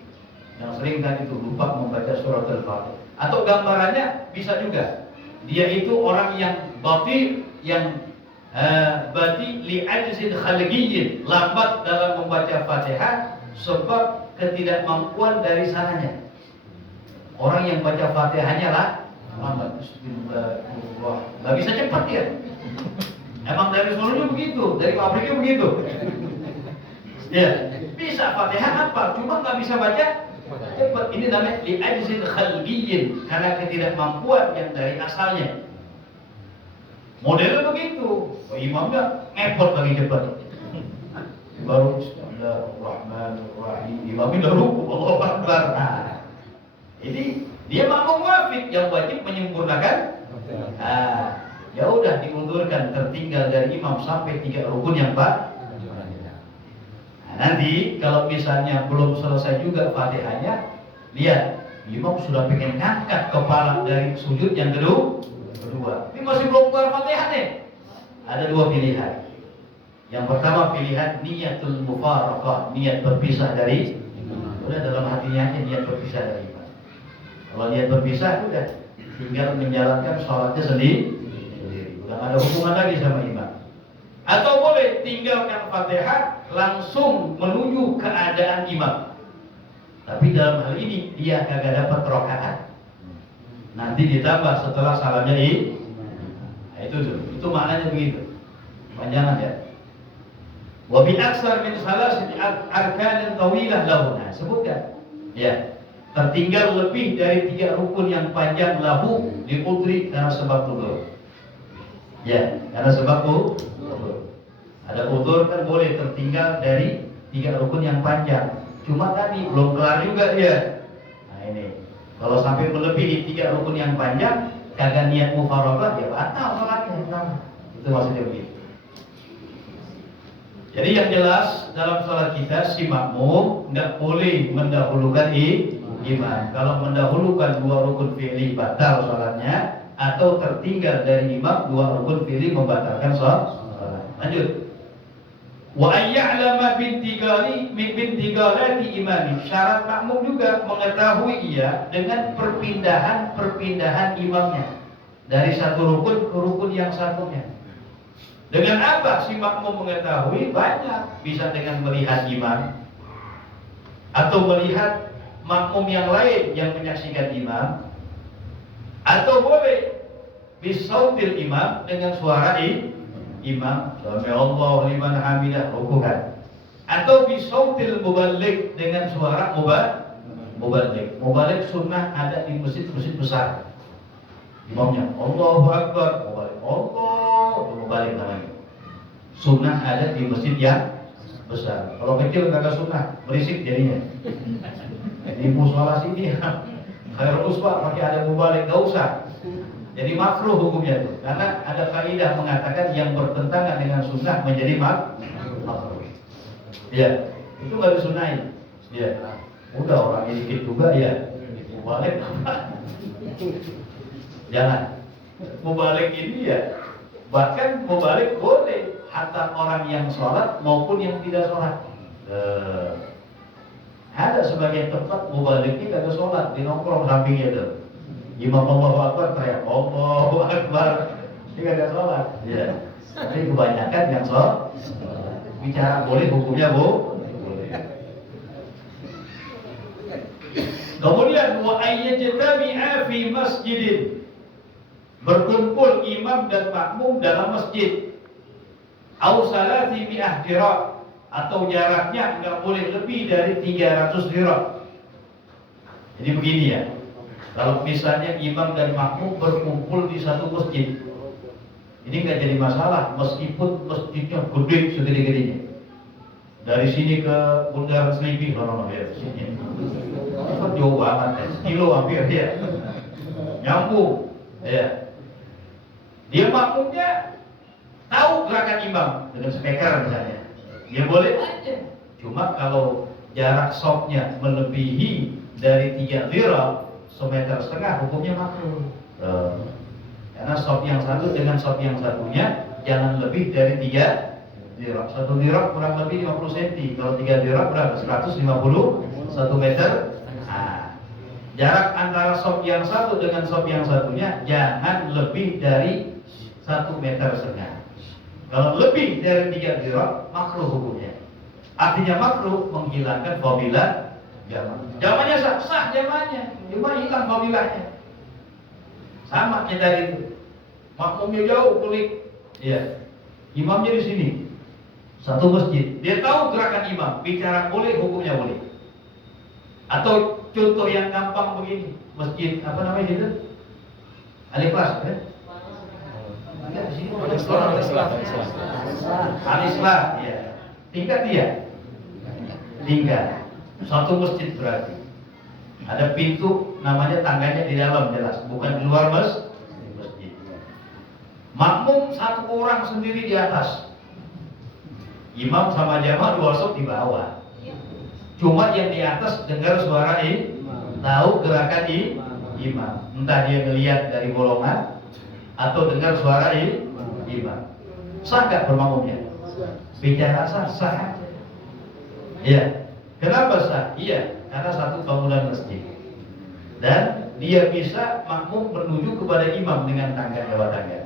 Yang sering kan itu lupa membaca surat Al-Fatihah. Atau gambarannya bisa juga. Dia itu orang yang bati li'ajzin khalqiyyin, lambat dalam membaca Fatihah sebab ketidakmampuan dari sananya. Orang yang baca Fatihahnya lambat, bismillah, nggak bisa cepat ya. Emang dari solonya begitu, dari pabriknya begitu. Ya, bisa Fatihah apa, cuma nggak bisa baca cepat. Ini namanya li'ajzin khalqiyyin, karena ketidakmampuan yang dari asalnya. Modelnya begitu, imamnya ngepot lagi cepat. Baru Bismillahirrahmanirrahim, imamnya udah ruku, Allahu Akbar. Nah, ini dia makmum wafid yang wajib menyempurnakan. Ya udah diundurkan tertinggal dari imam sampai 3 rukun yang nanti kalau misalnya belum selesai juga Fatihahnya, lihat imam sudah pengen ngangkat kepala dari sujud yang kedua. Ini masih belum kelar Fatihah nih. Ada 2 pilihan. Yang pertama pilihan niyatul mufaraqah, niat berpisah dari imam. Udah dalam hatinya aja niat berpisah dari imam. Kalau niat berpisah udah tinggal menjalankan sholatnya sendiri. Udah gak ada hubungan lagi sama imam. Atau boleh tinggalkan Fatihah langsung menuju keadaan imam. Tapi dalam hal ini dia kagak dapat rakaat. Nanti ditambah setelah salamnya nah, itu maknanya begitu. Panjangan ya. Wa bi aksar min salasati arkanin tawilah lahu. Nah, sebutkan. Ya. Tertinggal lebih dari 3 rukun yang panjang lahu diudri karena sebab udzur. Ya, karena sebab udzur. Ada udzur kan boleh tertinggal dari 3 rukun yang panjang. Cuma tadi belum kelar juga dia. Nah ini, kalau sampai melebihi 3 rukun yang panjang, kagak niat mufaraqah, ya batal salatnya. Itu maksudnya begitu. Jadi yang jelas dalam salat kita si makmum nggak boleh mendahulukan imam. Kalau mendahulukan 2 rukun fi'li batal salatnya, atau tertinggal dari imam 2 rukun fi'li membatalkan salat. Lanjut. Wa ayya'lama bintigalati imami. Syarat makmum juga mengetahui ia dengan perpindahan imamnya dari satu rukun ke rukun yang satunya. Dengan apa si makmum mengetahui? Banyak. Bisa dengan melihat imam, atau melihat makmum yang lain yang menyaksikan imam, atau boleh bisautil imam, dengan suara imam, sami Allahu liman hamidah, rukukan. Atau bisautil muballigh, dengan suara muballigh. Muballigh sunnah ada di masjid-masjid besar. Imamnya Allahu Akbar, mau balik Allah, mau balik namanya. Sunnah ada di masjid yang besar. Kalau kecil nggak ada sunnah, berisik jadinya. Di musola sini kalau usbah pakai ada mau balik nggak usah. Jadi makruh hukumnya itu, karena ada kaidah mengatakan yang bertentangan dengan sunnah menjadi makruh. Ya, itu nggak disunahi. Ya, udah orang ini dikit juga ya, mau balik apa? Jangan. Mau balik ini ya, bahkan mau balik boleh, hatta orang yang sholat maupun yang tidak sholat. Ada sebagian tempat mau baliknya kagak sholat, di nongkrong sampingnya tuh. Imam Allahu Akbar teriak Allahu Akbar, ini kagak sholat. Ya. Tapi kebanyakan yang sholat. Bicara boleh, hukumnya boleh. Kemudian wa ayyajtami'a fi masjidin, berkumpul imam dan makmum dalam masjid. Au salati mi'ah dirah, atau jaraknya enggak boleh lebih dari 300 dirah. Jadi begini ya. Kalau misalnya imam dan makmum berkumpul di satu masjid, ini nggak jadi masalah meskipun masjidnya gede segede-gedenya. Dari sini ke Bundaran Selipi, ya, sini. Itu jauh banget, kilo hampir ya. Nyambung, ya. Dia makmumnya tahu gerakan imam dengan speaker misalnya, dia boleh aja. Cuma kalau jarak shopnya melebihi dari 3 dirham, 1,5 meter, hukumnya makruh. Karena shop yang satu dengan shop yang satunya jangan lebih dari 3 dirham. 1 dirham kurang lebih 50 cm. Kalau 3 dirham berapa? 1 meter. Nah, jarak antara shop yang satu dengan shop yang satunya jangan lebih dari 1,5 meter. Kalau lebih dari 3 dirham, makruh hukumnya. Artinya makruh menghilangkan fadilah jamaah. Jamaahnya sah jamaahnya, cuma hilang fadilahnya. Sama kita itu. Makmumnya jauh kulik, ya. Imamnya di sini, satu masjid. Dia tahu gerakan imam, bicara boleh, hukumnya boleh. Atau contoh yang gampang begini, masjid apa namanya itu? Al-Ikhlas, ya? Al-Islah, ya. Tingkat dia, tingkat. Satu masjid berarti. Ada pintu, namanya tangganya di dalam jelas, bukan di luar masjid. Makmum satu orang sendiri di atas. Imam sama jamaah 2 shop di bawah. Cuma yang di atas dengar suara tahu gerakan imam. Entah dia melihat dari bolongan atau dengar suara imam. Sah gak bermakmumnya? Bicara sah. Iya. Kenapa sah? Iya, karena satu bangunan masjid. Dan dia bisa makmum menuju kepada imam dengan tangga lewat tangga.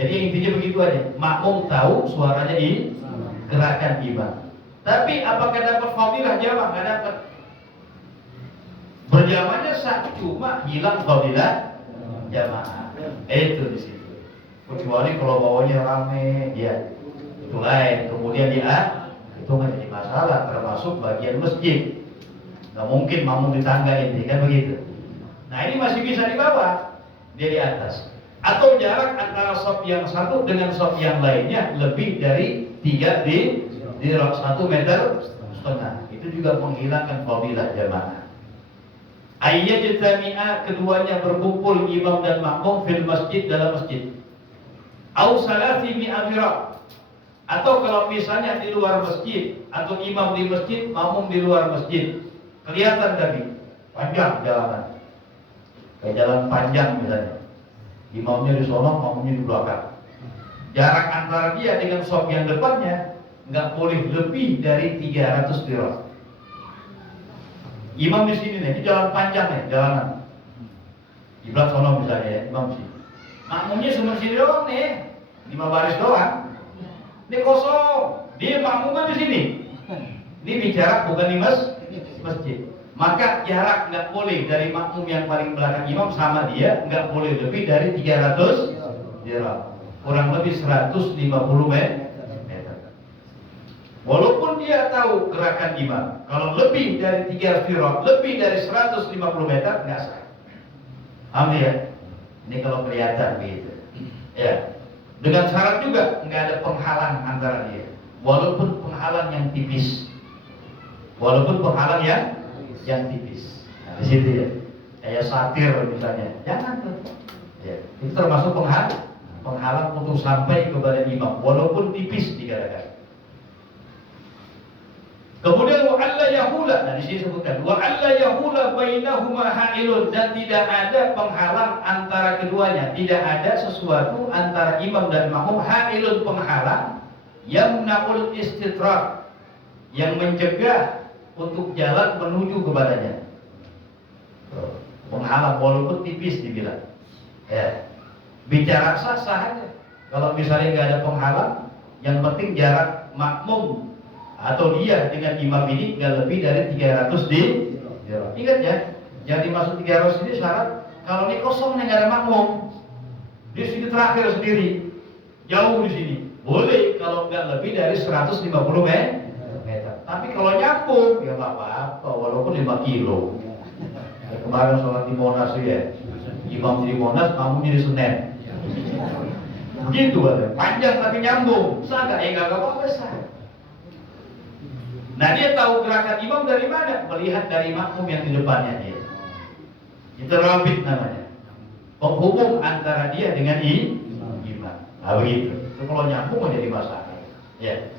Jadi intinya begitu aja. Makmum tahu suaranya gerakan imam. Tapi apakah dapat fadilah jamaah? Nggak dapat. Berjamaahnya sah, cuma hilang fadilah jamaah. Itu di situ. Kecuali kalau bawahnya rame, ya itu lain. Kemudian dia itu nggak jadi masalah, termasuk bagian masjid. Nggak mungkin makmum di tangga ini, kan begitu. Nah ini masih bisa di bawah, dia di atas. Atau jarak antara shop yang satu dengan shop yang lainnya lebih dari 3 dirham, 1,5 meter. Itu juga menghilangkan fadilah jamaah. Ayyajtami'a, keduanya berkumpul imam dan makmum fil masjid, dalam masjid. Au salati mi'a dirham. Atau kalau misalnya di luar masjid, atau imam di masjid, makmum di luar masjid, kelihatan tadi panjang jalanan, kayak jalan panjang misalnya, imamnya di sono, makmumnya di belakang. Jarak antara dia dengan shop yang depannya nggak boleh lebih dari 300 dirham. Imam di sini nih, ini jalan panjang nih, jalanan. Di belakang sono misalnya ya, imam sini. Makmumnya cuma sini doang nih, 5 baris doang. Ini kosong, dia makmuman di sini. Ini bicara bukan di masjid. Maka jarak nggak boleh dari makmum yang paling belakang imam sama dia nggak boleh lebih dari 300 dirham, kurang lebih 150 meter. Walaupun dia tahu gerakan imam, kalau lebih dari 300 dirham, lebih dari 150 meter nggak sah. Paham ya? Ini kalau kelihatan begitu. Ya. Dengan syarat juga nggak ada penghalang antara dia. Walaupun penghalang yang tipis. Walaupun penghalang yang tipis. Nah, di situ ya. Kayak satir misalnya. Jangan tuh. Ya. Itu termasuk penghalang untuk sampai kepada imam walaupun tipis dikatakan. Kemudian wa alla yahula, nah di sini sebutkan wa alla yahula bainahuma ha'ilun, dan tidak ada penghalang antara keduanya, tidak ada sesuatu antara imam dan makmum, ha'ilun penghalang, yamna'ul istidrak, yang mencegah untuk jalan menuju kepadanya. Penghalang walaupun tipis dibilang. Ya. Bicara sah aja. Kalau misalnya nggak ada penghalang, yang penting jarak makmum atau dia dengan imam ini nggak lebih dari 300 di. Ingat ya, yang dimaksud 300 ini syarat kalau ini kosong nggak ada makmum, di sini terakhir sendiri, jauh di sini, boleh kalau nggak lebih dari 150 meter. Tapi kalau nyambung ya nggak apa-apa, walaupun 5 kilo. Kemarin sholat di Monas ya, imam jadi Monas, makmum jadi Senen. Begitu ada, panjang tapi nyambung, sah nggak? Nggak apa-apa sah. Nah dia tahu gerakan imam dari mana? Melihat dari makmum yang di depannya dia. Itu rabit namanya. Penghubung antara dia dengan imam. Nah begitu. Itu kalau nyambung menjadi masalah. Ya.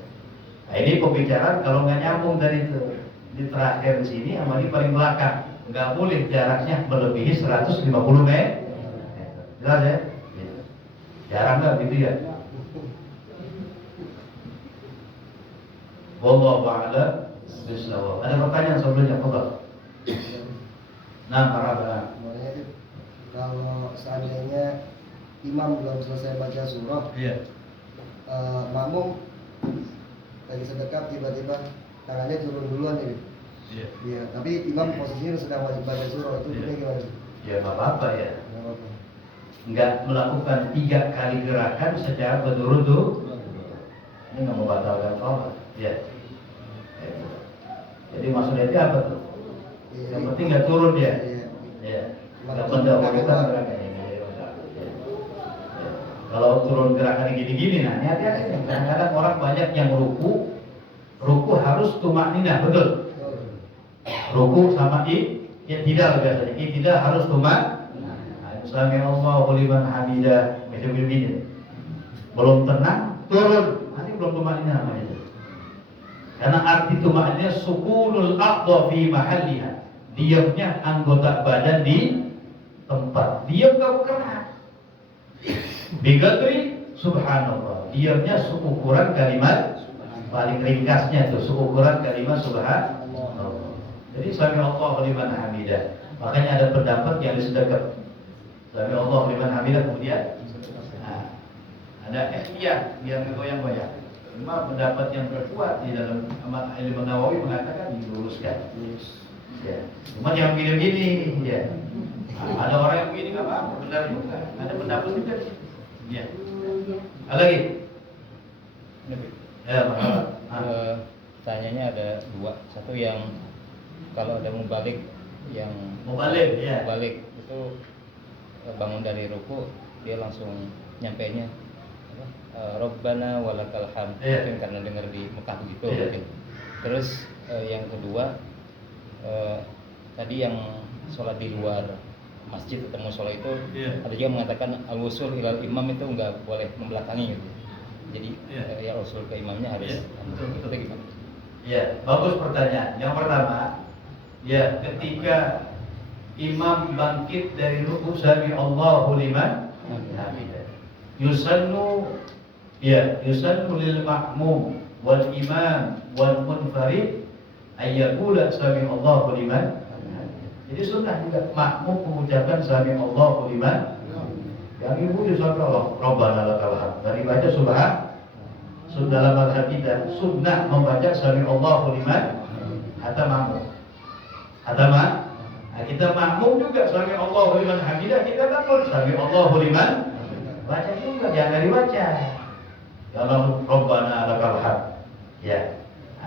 Nah ini pembicaraan kalau nggak nyambung dari itu di terakhir di sini sama di paling belakang, nggak boleh jaraknya melebihi 150 meter. Jelas ya? Jarang nggak gitu ya? Wallahu a'lam bishawab. Ada pertanyaan sebelumnya, Pak? Nah, marahaba. Kalau seandainya imam belum selesai baca surah, makmum lagi sedekap tiba-tiba tangannya turun duluan gitu. Iya. Tapi imam posisinya sedang wajib baca surah, itu gimana? Ya, nggak apa-apa ya. Nggak melakukan 3 kali gerakan secara berturut-turut. Ini nggak membatalkan sholat. Ya. Jadi maksudnya itu apa tuh? Yang penting nggak turun dia. Ya. Nggak mendahulukan gerakan ini. Kalau turun gerakan gini-gini, nah ini hati-hati. Kadang-kadang orang banyak yang ruku harus tumakninah, betul? Ruku sama i'tidal biasanya. I'tidal harus tumakninah. Sami Allahu liman hamidah. Begini. Belum tenang, turun. Nanti belum tumakninah namanya. Karena arti tumakninah sukunul aqdha fi mahalliha. Diamnya anggota badan di tempat. Diam gak bergerak. Bigadri subhanallah. Diamnya seukuran kalimat, paling ringkasnya itu seukuran kalimat subhanallah. Jadi sami Allahu liman hamidah. Makanya ada pendapat yang disedekap. Sami Allahu liman hamidah kemudian ada ikhtiyar yang goyang-goyang. Cuma pendapat yang terkuat di dalam Imam Nawawi mengatakan diluruskan. Ya. Cuma yang begini-begini, ya. Ada orang yang begini nggak apa-apa, benar juga. Ada pendapat juga. Ya. Ada lagi? Ya, tanyanya ada 2. Satu yang kalau ada mubalik yang mubalik itu bangun dari ruku dia langsung nyampainya Rabbana walakal hamd, mungkin karena dengar di Mekah begitu mungkin. Terus yang kedua tadi yang sholat di luar masjid atau musola itu ada juga mengatakan al-wusul ilal imam itu nggak boleh membelakangi gitu. Jadi ya usul ke imamnya harus itu gimana? Ya, bagus pertanyaan. Yang pertama, ya ketika imam bangkit dari ruku sami Allahu liman hamidah. Yusannu lil ma'mum wal imam wal munfarid ayyaqula sami Allahu liman. Jadi sunnah juga makmum mengucapkan sami Allahu liman. Yang ibu disebut Rabbana lakal hamd. Dari baca subhan. Dalam mazhab kita sunnah membaca sami Allahu liman hatta makmum. Nah, kita makmum juga sami Allahu liman hamidah, kita takut sami Allahu liman. Baca juga, jangan dibaca. Dalam Rabbana lakal hamd. Ya.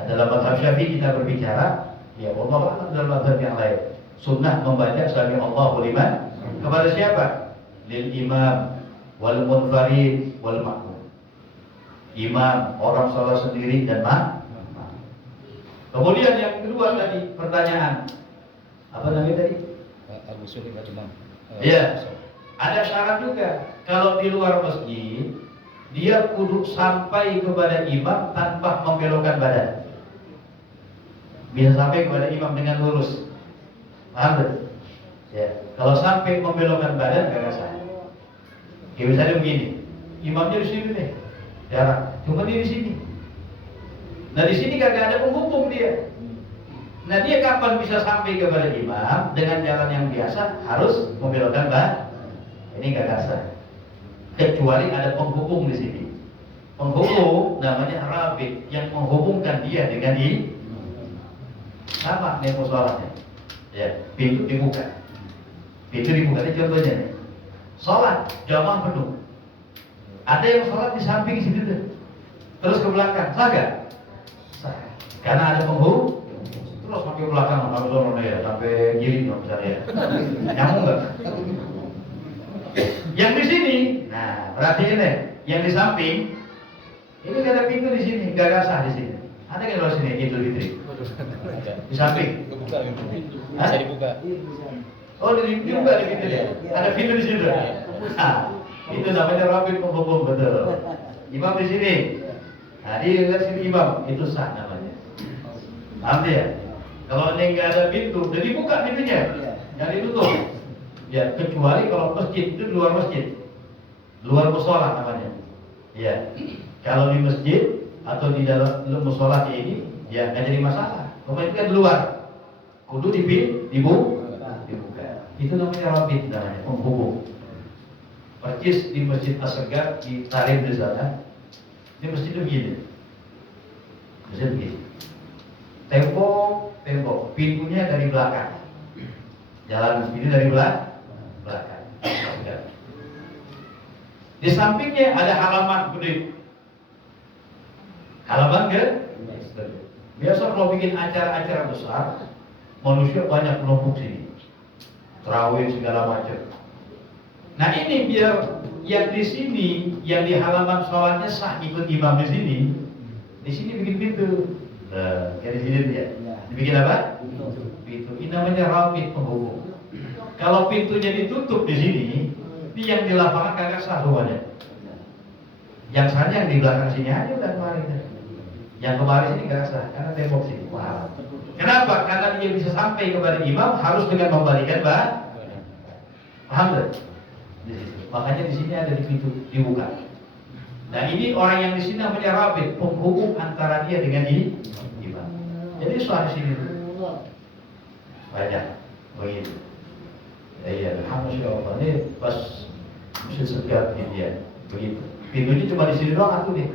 Dalam mazhab Syafi'i kita berbicara, ya Allah dalam mazhab yang lain. Sunnah membaca sami Allahu liman kepada siapa? lil imam wal munfarid wal makmum. Imam, orang sholat sendiri dan makmum. Kemudian yang kedua tadi pertanyaan apa namanya tadi? Al-wusul ila imam. Iya. Ada syarat juga. Kalau di luar masjid, dia kudu sampai kepada imam tanpa membelokkan badan. Bisa sampai kepada imam dengan lurus. Paham tak? Ya. Kalau sampai membelokkan badan gak sah. Ya misalnya begini, imamnya di sini nih, jarak, cuma dia di sini. Nah di sini kagak ada penghubung dia. Nah dia kapan bisa sampai kepada imam dengan jalan yang biasa harus membelokkan badan. Ini gak sah. Kecuali ada penghubung di sini. Penghubung namanya rabit yang menghubungkan dia dengan sama nih musolahnya. Ya, pintu dibuka. Pintu dibuka. Ini contohnya nih. Sholat jamaah penuh. Ada yang sholat di samping situ tuh. Terus ke belakang, sah gak? Sah. Karena ada penghubung. Terus makin ke belakang, kalau ya sampai giring dong misalnya. Nyambung nggak? Yang di sini, nah perhatiin deh, yang di samping ini gak ada pintu di sini, gak sah di sini. Ada nggak di sini Idul Fitri? Di samping. Kebuka pintu. Bisa dibuka. Oh, dibuka di pintu ya. Ada pintu di situ. Nah, itu namanya rabit penghubung betul. Imam di sini. Nah, di sini imam itu sah namanya. Paham ya? Kalau ini nggak ada pintu, jadi buka pintunya, jangan ditutup. Ya, kecuali kalau masjid itu luar masjid, luar musola namanya. Ya, kalau di masjid atau di dalam musola ini, ya nggak jadi masalah. Kalau itu kan di luar, kudu dibuka. Itu namanya rabit namanya, penghubung. Percis di masjid As-Segar di Tarim di sana, ini masjid begini, masjid begini. Tembok, pintunya dari belakang. Jalan masjid dari belakang. Di sampingnya ada halaman gede. Halaman gede. Biasa kalau bikin acara-acara besar, manusia banyak menumpuk sini. Terawih segala macam. Nah ini biar yang di sini, yang di halaman sholatnya sah ikut imam di sini bikin pintu. Nah, kayak di sini dia. Dibikin apa? Pintu. Ini namanya rabit penghubung. Kalau pintunya ditutup di sini, ini yang di lapangan kagak sah semuanya. Yang sahnya yang di belakang sini aja udah kemarin. Yang kemarin sini kagak sah karena tembok sini. Wow. Kenapa? Karena dia bisa sampai kepada imam harus dengan membalikan badan. Paham tak? Makanya di sini ada di pintu dibuka. Nah ini orang yang di sini namanya rabit, penghubung antara dia dengan imam. Jadi soal di sini banyak begitu. Iya, alhamdulillah ini pas Masjid Segar India begitu. Pintunya cuma di sini doang aku nih.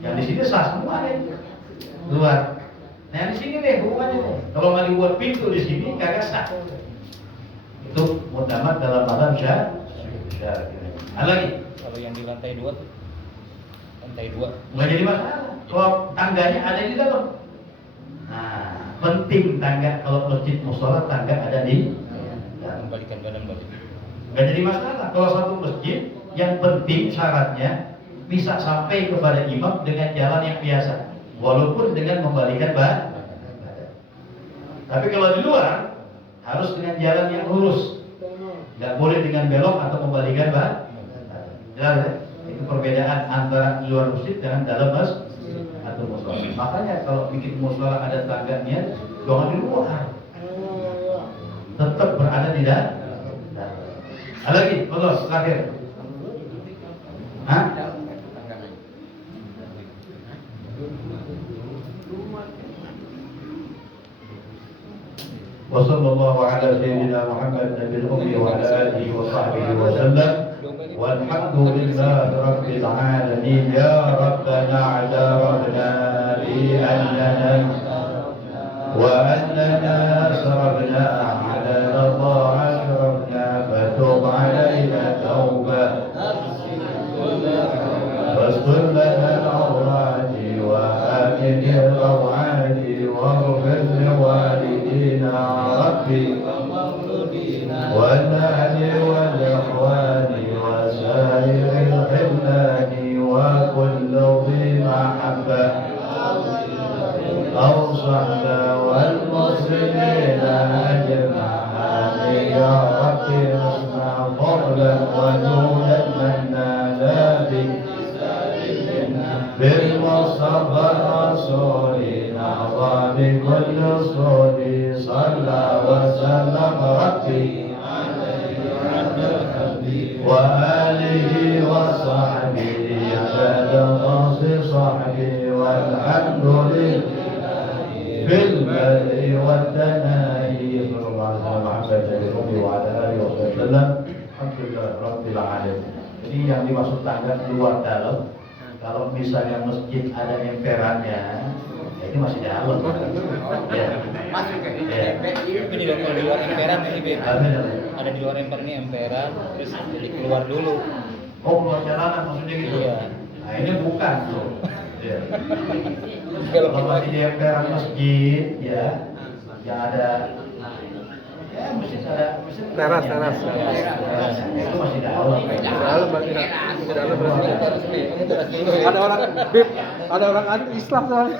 Yang di sini sah semua nih luar. Nah di sini nih hubungannya nih. Kalau nggak dibuat pintu di sini kagak sah. Itu mutamat dalam mazhab Syafi'i. Ada lagi? Kalau yang di lantai 2 tuh. Lantai 2. Nggak jadi masalah. Kalau tangganya ada di dalam. Nah, penting tangga kalau masjid musola tangga ada di dalam. Membalikan badan balik. Nggak jadi masalah. Kalau satu masjid yang penting syaratnya bisa sampai kepada imam dengan jalan yang biasa, walaupun dengan membalikan badan. Tapi kalau di luar harus dengan jalan yang lurus, nggak boleh dengan belok atau membalikan badan. Jelas ya? Itu perbedaan antara luar masjid dengan dalam masjid atau musola. Makanya kalau bikin musola ada tangganya, jangan di luar, tetap berada di dalam. Ada lagi, Allah terakhir. Hah? وصلى الله على سيدنا محمد نبي الأمي وعلى آله وصحبه وسلم والحمد لله رب العالمين يا ربنا اعترفنا بأننا وأننا أسرفنا على الله أشرفنا فتب علينا توبة واستر لنا العورات وآمن الروعات واغفر لوالدينا ربي والأهل صب الرسول نهضى بكل صول صلى وسلم ربي وآله وصحبه عباد الله صحبه والحمد لله في البدء والثناء صلى الله عليه وسلم محمد وعلى آله وسلم alhamdulillah rabbil alamin. Jadi yang dimaksud tangga luar dalam, kalau misalnya masjid ada emperannya, ya ini masih dalam. Ya. Tapi di luar emperan ini beda. Ada di luar emperan ini emperan, terus jadi keluar dulu. Oh, keluar jalanan maksudnya gitu. Iya. Nah ini bukan tuh. Ya. Kalau masih di emperan masjid, ya, yang ada, ya masjid ada Teras. itu masih dalam. Dalam berarti. Dalam berarti. Ada orang Islam soalnya.